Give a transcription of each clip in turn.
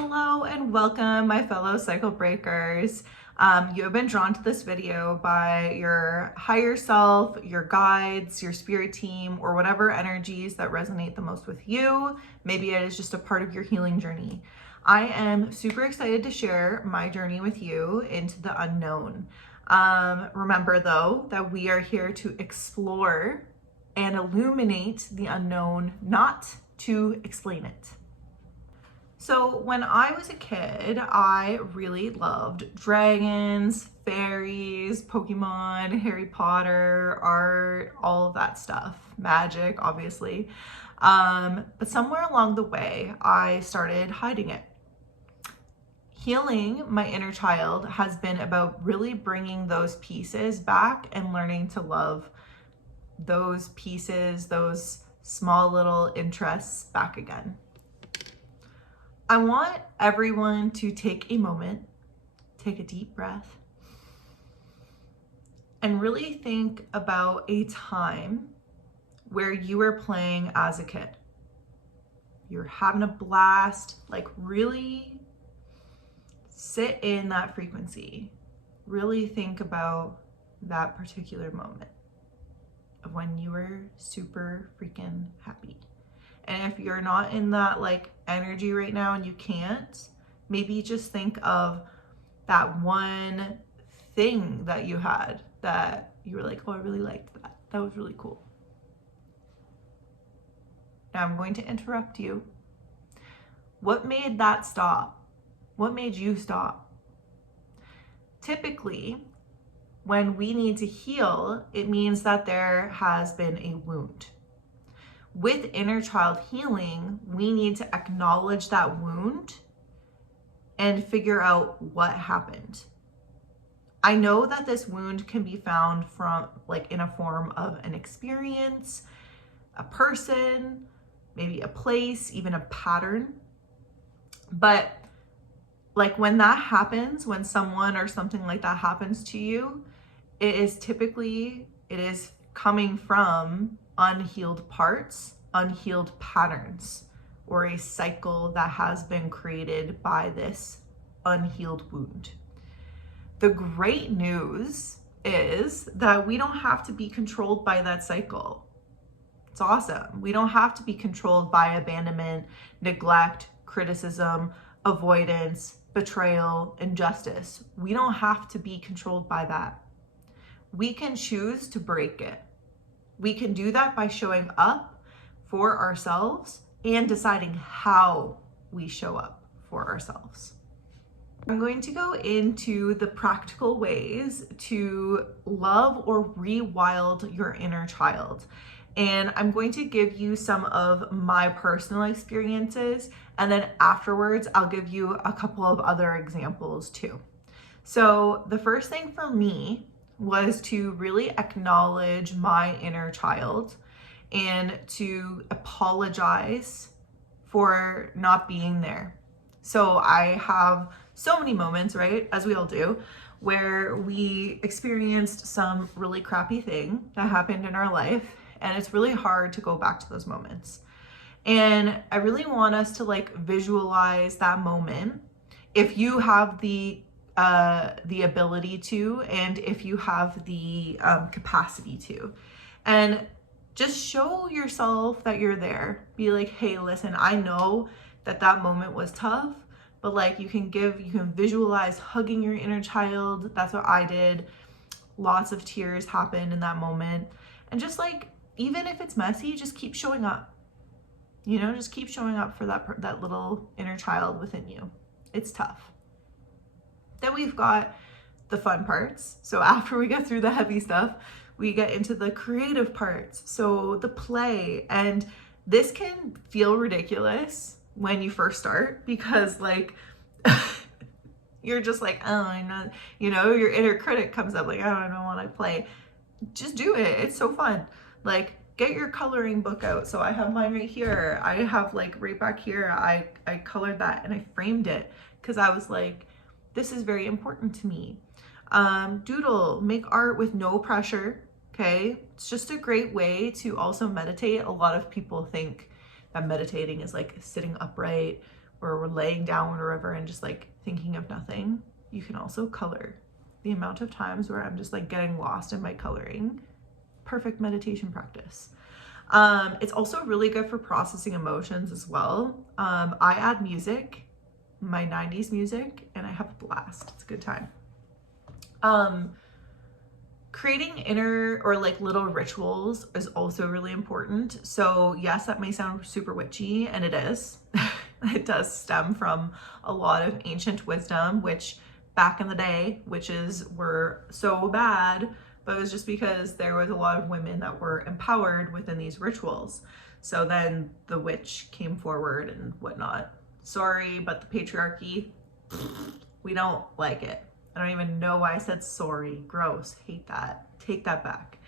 Hello and welcome, my fellow cycle breakers. You have been drawn to this video by your higher self, your guides, your spirit team, or whatever energies that resonate the most with you. Maybe it is just a part of your healing journey. I am super excited to share my journey with you into the unknown. Remember though, that we are here to explore and illuminate the unknown, not to explain it. So when I was a kid, I really loved dragons, fairies, Pokemon, Harry Potter, art, all of that stuff, magic, obviously. But somewhere along the way, I started hiding it. Healing my inner child has been about really bringing those pieces back and learning to love those pieces, those small little interests back again. I want everyone to take a moment, take a deep breath, and really think about a time where you were playing as a kid. You're having a blast, like really sit in that frequency. Really think about that particular moment of when you were super freaking happy. And if you're not in that like energy right now and you can't, maybe just think of that one thing that you had that you were like, oh, I really liked that. That was really cool. Now I'm going to interrupt you. What made that stop? What made you stop? Typically, when we need to heal, it means that there has been a wound. With inner child healing, we need to acknowledge that wound and figure out what happened. I know that this wound can be found from like in a form of an experience, a person, maybe a place, even a pattern. But like when that happens, when someone or something like that happens to you, it is coming from unhealed parts, unhealed patterns, or a cycle that has been created by this unhealed wound. The great news is that we don't have to be controlled by that cycle. It's awesome. We don't have to be controlled by abandonment, neglect, criticism, avoidance, betrayal, injustice. We don't have to be controlled by that. We can choose to break it. We can do that by showing up for ourselves and deciding how we show up for ourselves. I'm going to go into the practical ways to love or rewild your inner child. And I'm going to give you some of my personal experiences, and then afterwards I'll give you a couple of other examples too. So the first thing for me was to really acknowledge my inner child and to apologize for not being there. So I have so many moments, right, as we all do, where we experienced some really crappy thing that happened in our life, and it's really hard to go back to those moments. And I really want us to like visualize that moment if you have the ability to, and if you have the capacity to, and just show yourself that you're there. Be like, hey, listen, I know that that moment was tough, but like you can visualize hugging your inner child. That's what I did. Lots of tears happened in that moment. And just like, even if it's messy, just keep showing up. You know, just keep showing up for that little inner child within you. It's tough. Then we've got the fun parts. So after we get through the heavy stuff, we get into the creative parts. So the play, and this can feel ridiculous when you first start because like, you're just like, oh, I'm not, you know, your inner critic comes up like, I don't want to play. Just do it. It's so fun. Like, get your coloring book out. So I have mine right here. I have like right back here, I colored that and I framed it because I was like, this is very important to me. Doodle, make art with no pressure. Okay. It's just a great way to also meditate. A lot of people think that meditating is like sitting upright or we're laying down or whatever and just like thinking of nothing, you can also color. The amount of times where I'm just like getting lost in my coloring, perfect meditation practice. It's also really good for processing emotions as well. I add music, my 90s music, and I have a blast. It's a good time. Creating inner or like little rituals is also really important. So yes, that may sound super witchy, and it is. It does stem from a lot of ancient wisdom, which back in the day, witches were so bad, but it was just because there was a lot of women that were empowered within these rituals. So then the witch came forward and whatnot. Sorry, but the patriarchy, we don't like it. I don't even know why I said sorry. Gross. Hate that. Take that back.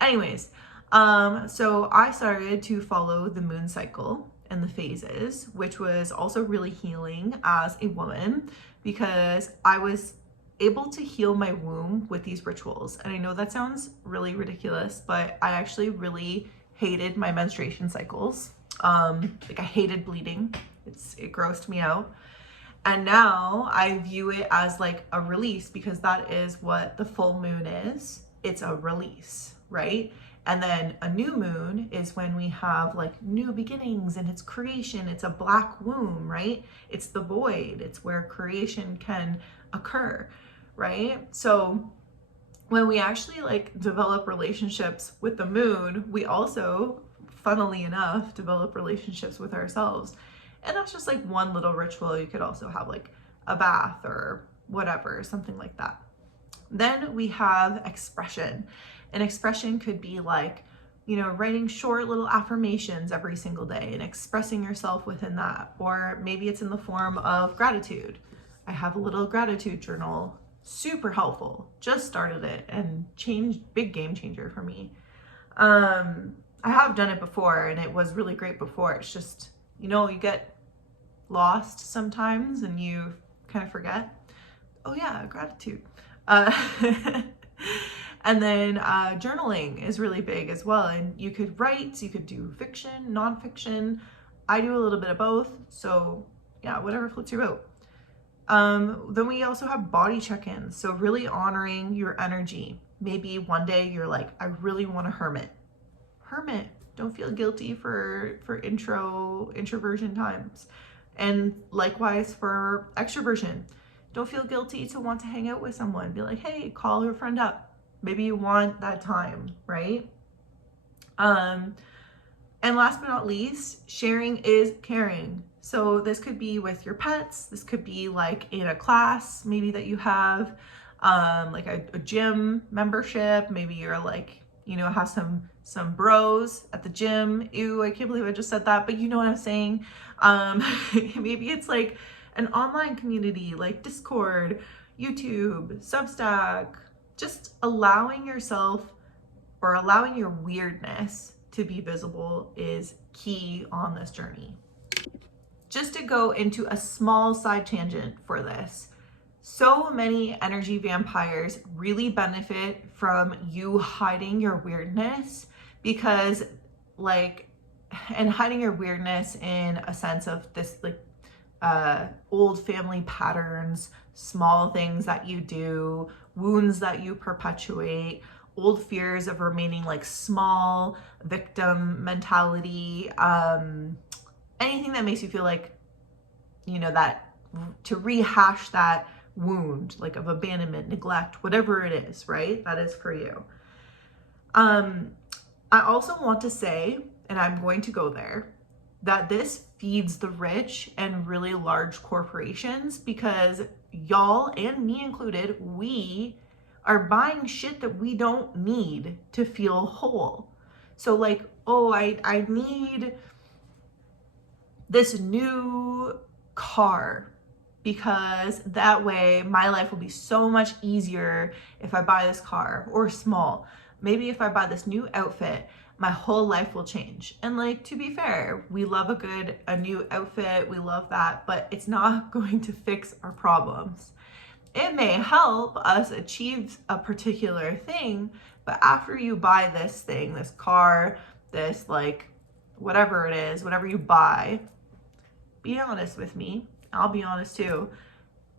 Anyways, so I started to follow the moon cycle and the phases, which was also really healing as a woman because I was able to heal my womb with these rituals. And I know that sounds really ridiculous, but I actually really hated my menstruation cycles. Like I hated bleeding. It grossed me out. And now I view it as like a release because that is what the full moon is. It's a release, right? And then a new moon is when we have like new beginnings and it's creation. It's a black womb, right? It's the void. It's where creation can occur, right? So when we actually like develop relationships with the moon, we also, funnily enough, develop relationships with ourselves. And that's just like one little ritual. You could also have like a bath or whatever, something like that. Then we have expression. And expression could be like, you know, writing short little affirmations every single day and expressing yourself within that. Or maybe it's in the form of gratitude. I have a little gratitude journal, super helpful. Just started it and changed, big game changer for me. I have done it before and it was really great before. It's just, you know, you get lost sometimes and you kind of forget. Oh yeah, gratitude. And then journaling is really big as well. And you could write, you could do fiction, nonfiction. I do a little bit of both. So yeah, whatever floats your boat. Then we also have body check-ins. So really honoring your energy. Maybe one day you're like, I really want a hermit. Hermit. Don't feel guilty for introversion times. And likewise for extroversion. Don't feel guilty to want to hang out with someone. Be like, hey, call your friend up. Maybe you want that time, right? And last but not least, sharing is caring. So this could be with your pets. This could be like in a class, maybe that you have, like a gym membership. Maybe you're like, you know, have some bros at the gym. Ew, I can't believe I just said that, but you know what I'm saying. Maybe it's like an online community like Discord, YouTube, Substack. Just allowing yourself or allowing your weirdness to be visible is key on this journey. Just to go into a small side tangent for this, so many energy vampires really benefit from you hiding your weirdness because like, and hiding your weirdness in a sense of this like old family patterns, small things that you do, wounds that you perpetuate, old fears of remaining like small, victim mentality, anything that makes you feel like, you know, that to rehash that wound, like of abandonment, neglect, whatever it is, right? That is for you. I also want to say, and I'm going to go there, that this feeds the rich and really large corporations because y'all, and me included, we are buying shit that we don't need to feel whole. So like, oh, I need this new car because that way my life will be so much easier if I buy this car, or small. Maybe if I buy this new outfit, my whole life will change. And like, to be fair, we love a new outfit. We love that, but it's not going to fix our problems. It may help us achieve a particular thing, but after you buy this thing, this car, this like, whatever it is, whatever you buy, be honest with me. I'll be honest too.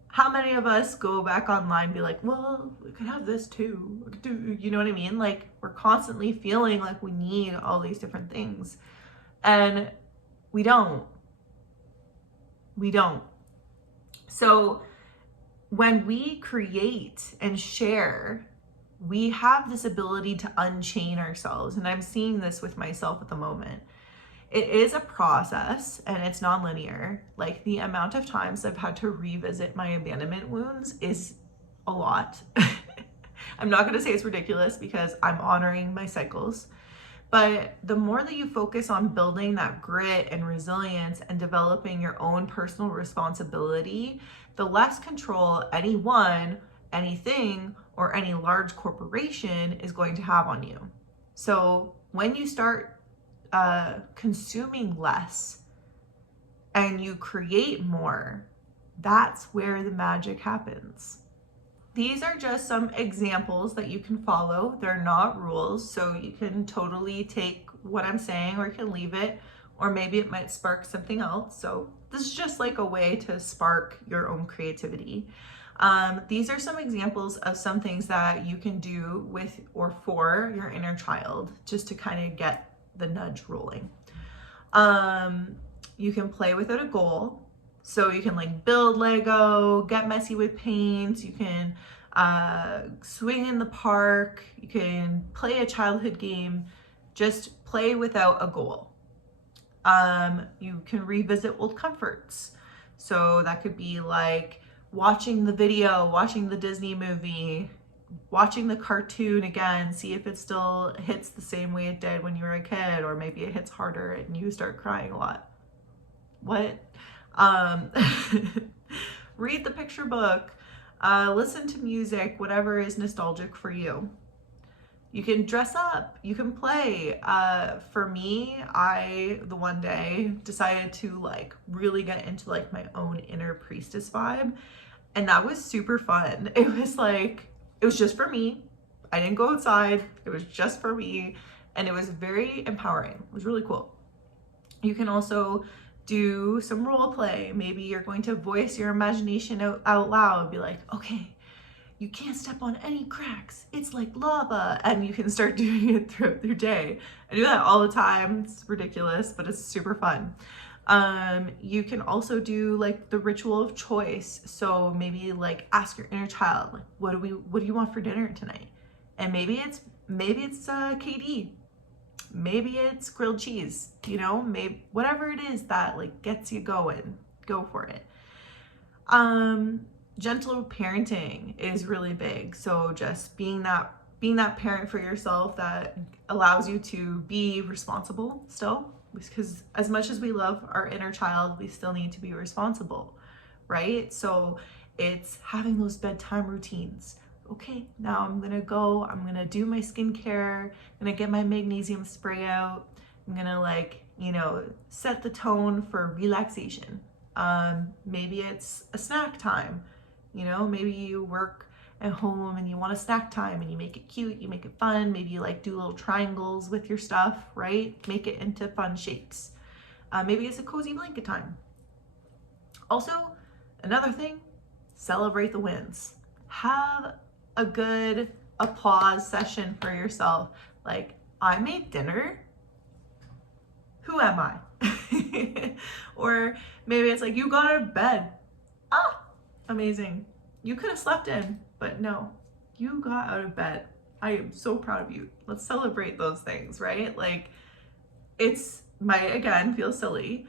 How many of us go back online and be like, well, we could have this too. We could do, you know what I mean? Like, we're constantly feeling like we need all these different things. And we don't. We don't. So when we create and share, we have this ability to unchain ourselves. And I'm seeing this with myself at the moment. It is a process and it's non-linear. Like, the amount of times I've had to revisit my abandonment wounds is a lot. I'm not going to say it's ridiculous because I'm honoring my cycles. But the more that you focus on building that grit and resilience and developing your own personal responsibility, the less control anyone, anything, or any large corporation is going to have on you. So when you start consuming less and you create more, that's where the magic happens. These are just some examples that you can follow. They're not rules, so you can totally take what I'm saying or you can leave it, or maybe it might spark something else. So this is just like a way to spark your own creativity. These are some examples of some things that you can do with or for your inner child, just to kind of get the nudge rolling. You can play without a goal. So you can like build Lego, get messy with paint, you can swing in the park, you can play a childhood game, just play without a goal. You can revisit old comforts. So that could be like watching the video, watching the Disney movie, watching the cartoon again, see if it still hits the same way it did when you were a kid, or maybe it hits harder and you start crying a lot. What? Read the picture book, listen to music, whatever is nostalgic for you. You can dress up, you can play. For me, the one day decided to like really get into like my own inner priestess vibe, and that was super fun. It was just for me. I didn't go outside. It was just for me, and it was very empowering. It was really cool. You can also do some role play. Maybe you're going to voice your imagination out loud. Be like, okay, you can't step on any cracks. It's like lava. And you can start doing it throughout your day. I do that all the time. It's ridiculous, but it's super fun. You can also do like the ritual of choice. So maybe like ask your inner child, like, what do you want for dinner tonight? And maybe it's KD. Maybe it's grilled cheese, you know, maybe whatever it is that like gets you going, go for it. Gentle parenting is really big. So just being that parent for yourself that allows you to be responsible still, because as much as we love our inner child, we still need to be responsible, right? So it's having those bedtime routines. Okay, now I'm gonna do my skincare, I'm gonna get my magnesium spray out, I'm gonna set the tone for relaxation. Maybe it's a snack time, maybe you work at home and you want a snack time and you make it cute, you make it fun, maybe you like do little triangles with your stuff, right? Make it into fun shapes. Maybe it's a cozy blanket time. Also, another thing, celebrate the wins. Have a good applause session for yourself. Like, I made dinner. Who am I? Or maybe it's like, you got out of bed. Ah, amazing. You could have slept in, but no, you got out of bed. I am so proud of you. Let's celebrate those things, right? Like, it's might again feel silly,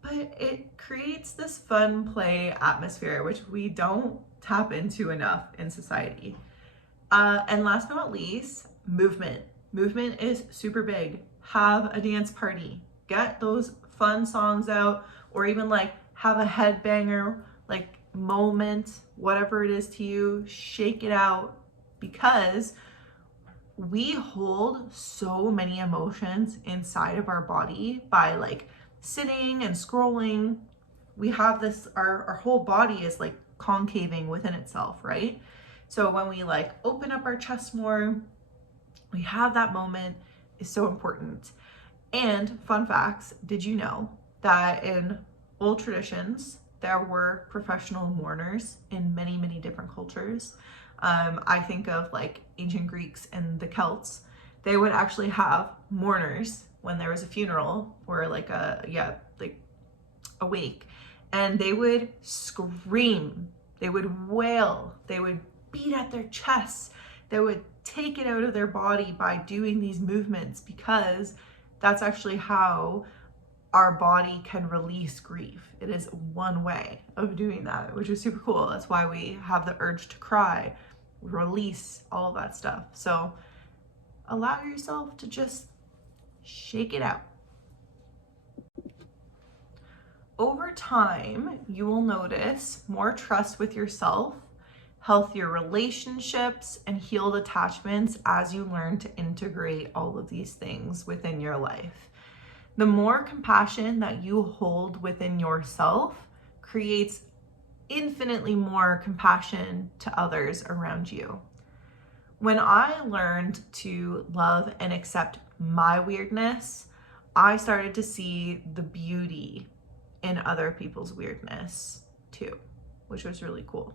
but it creates this fun play atmosphere, which we don't tap into enough in society. And last but not least, movement. Movement is super big. Have a dance party. Get those fun songs out, or even like have a headbanger like moment, whatever it is to you, shake it out, because we hold so many emotions inside of our body by like sitting and scrolling. We have this, our whole body is like concaving within itself, right? So when we like open up our chest more, we have that moment is so important. And fun facts, did you know that in old traditions, there were professional mourners in many, many different cultures. I think of like ancient Greeks and the Celts. They would actually have mourners when there was a funeral or like a wake, and they would scream, they would wail, they would beat at their chests, they would take it out of their body by doing these movements, because that's actually how our body can release grief. It is one way of doing that, which is super cool. That's why we have the urge to cry, release all of that stuff. So allow yourself to just shake it out. Over time, you will notice more trust with yourself, healthier relationships, and healed attachments as you learn to integrate all of these things within your life. The more compassion that you hold within yourself creates infinitely more compassion to others around you. When I learned to love and accept my weirdness, I started to see the beauty in other people's weirdness too, which was really cool.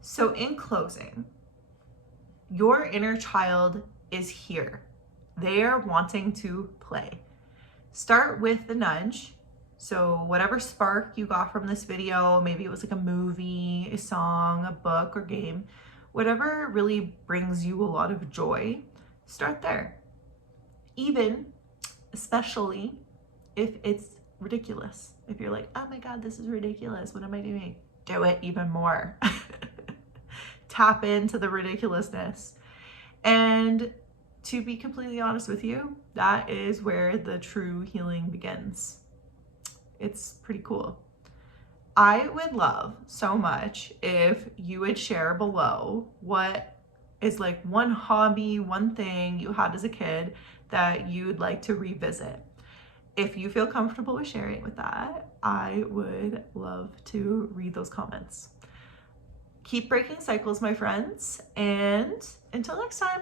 So in closing, your inner child is here. They are wanting to play. Start with the nudge. So whatever spark you got from this video, maybe it was like a movie, a song, a book, or game, whatever really brings you a lot of joy, start there. Especially if it's ridiculous. If you're like, oh my God, this is ridiculous, what am I doing? Do it even more. Tap into the ridiculousness. And to be completely honest with you, that is where the true healing begins. It's pretty cool. I would love so much if you would share below what is like one hobby, one thing you had as a kid that you'd like to revisit. If you feel comfortable with sharing with that, I would love to read those comments. Keep breaking cycles, my friends, and until next time.